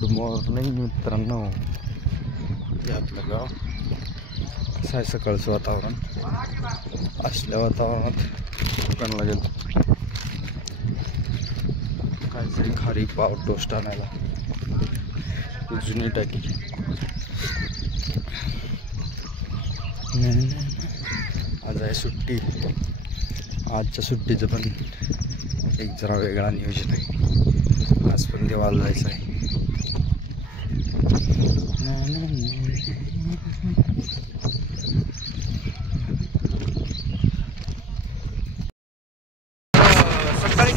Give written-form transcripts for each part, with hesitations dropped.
Good morning मित्रांनो. हे आपलं गाव कसं आहे सकाळचं वातावरण. असल्या वातावरणात दुकानाला गेलो काहीतरी खारी पाव टोस्ट आणायला. जुनी टाकी. आज आहे सुट्टी. आजच्या सुट्टीचं पण एक जरा वेगळा नियोजन आहे. आज पण देवाला जायचं आहे. सकाळी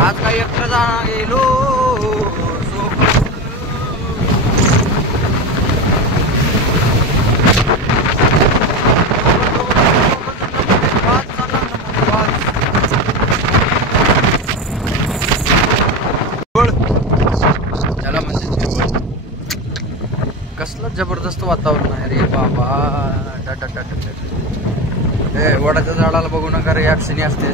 आज काही एकत्र जाणार गेलो. त्याला म्हणजे कसलं जबरदस्त वातावरण आहे रे बाबा. हे वडाच्या झाडाला बघू नका रे, ॲक्सिनी असते.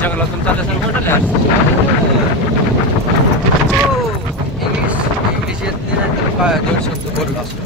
जंगलातून चालल्यासारखं वाटलं. इंग्लिश येत नाही तर काय 2 शब्द बोलला असतो.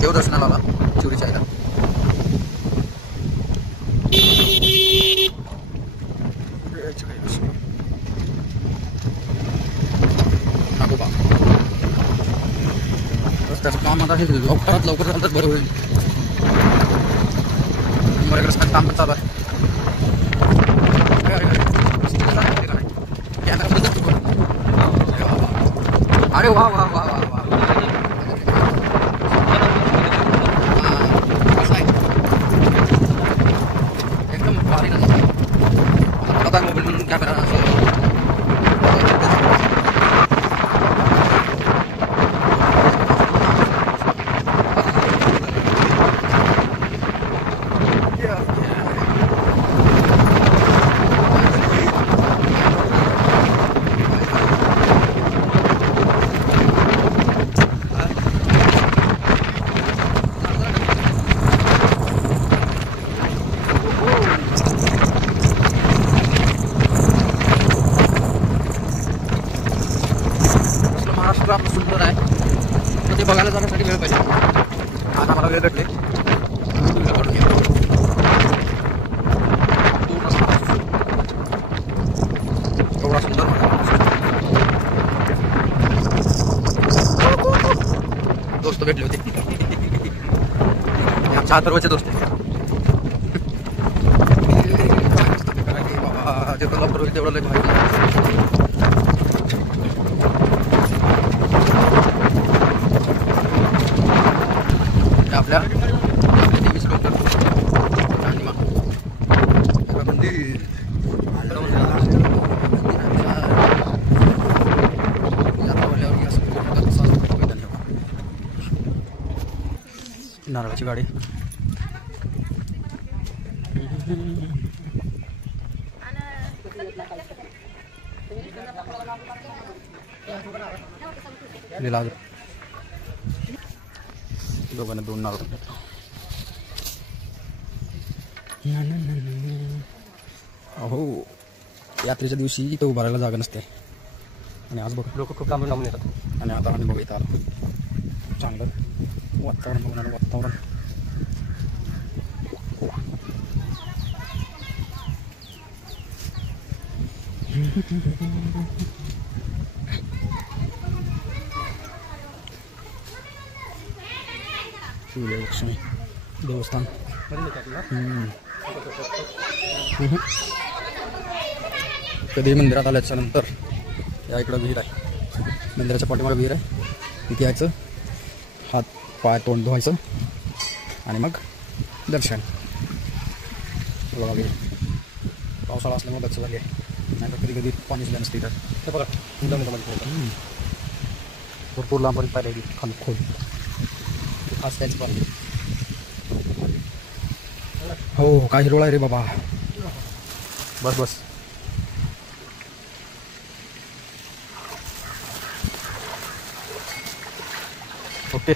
देवदर्शनाला चोरीच्या आईला. रस्त्याचं काम आता हे लवकरात लवकर झालं तर बरं होईल. बऱ्याकडे काम पण चालू आहे. अरे वा वा वा वा वा. मोबाईल कॅमेरा आपलं सुंदर आहे. तर ते बघायला जाण्यासाठी वेळ पाहिजे. आज आम्हाला वेळ भेटले. एवढा सुंदर दोस्त भेटले होते. आमच्या अथर्वचे दोस्त जे कोल्हापूर होईल तेवढं लय भारी. आपल्या देवीचं डोंगर आणि मंदिर नारळाची गाडी. दोघांना 2 नारळ. अहो यात्रेच्या दिवशी इथं उभारायला जागा नसते. आणि आज बघ लोक खूप लांबून येतात. आणि आता आम्ही बघू इथं आलो. चांगलं वातावरण बघणार. वातावरण शिवलक्ष्मी देवस्थान. कधी मंदिरात आल्याच्या नंतर या इकडं विहीर आहे, मंदिराच्या पाठीमागे विहीर आहे, तिथे यायचं, हात पाय तोंड धुवायचं आणि मग दर्शन. बघा विहीर पावसाळा असल्यामुळे गच्च झाली आहे, नाहीतर कधी कधी पाणी सुद्धा नसते इथं. ते बघा भरपूर लांबपर्यंत पाहिजे खाली खोल खास त्याच पाणी. हो काय हिरवळ आहे रे बाबा. बस बस ओके.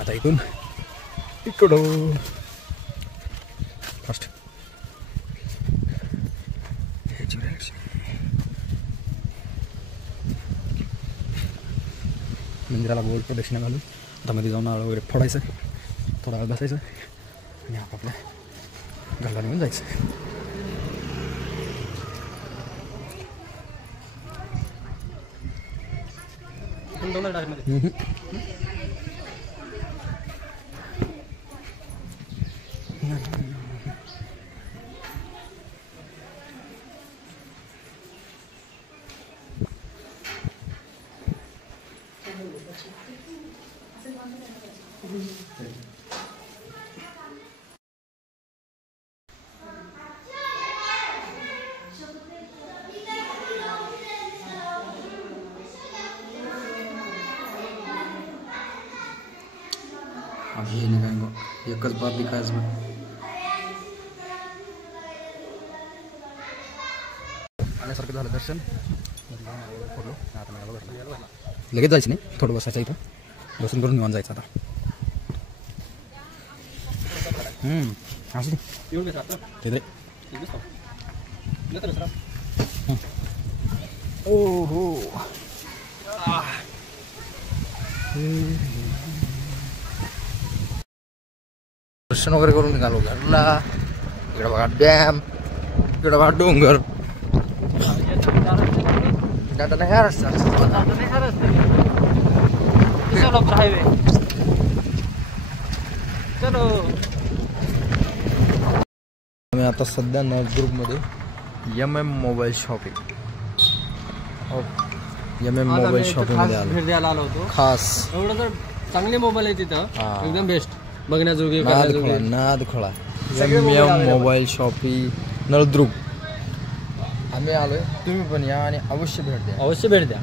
आता इथून इकडं फास्ट मंदिराला गोल प्रदक्षिणा घालून आता मध्ये जाऊन नारळ वगैरे फोडायचं, थोडा वेळ बसायचं आणि आपापल्या घरला निघून जायचं. हे नाही काय गो एकच बाब विकायच मग आल्यासारखं झालं दर्शन. लगेच जायचं नाही, थोडं बसायचं इथं, बसून करून निवांत जायचं आता. असू दे ओ हो. दर्शन वगैरे करून निघालो घरला. इकडं बघा डॅम, इकडं बघा डोंगर. आम्ही आता सध्या नळदुर्गमध्ये MM mobile shopping MM mobile shopping मध्ये भेट द्यायला आलो होतो. खास एवढं तर चांगले मोबाईल आहे तिथं, एकदम बेस्ट बघण्याजोगे. नादखोळा MM मोबाईल शॉपिंग नळदुर्ग. आम्ही आलोय, तुम्ही पण या आणि अवश्य भेट द्या. अवश्य भेट द्या.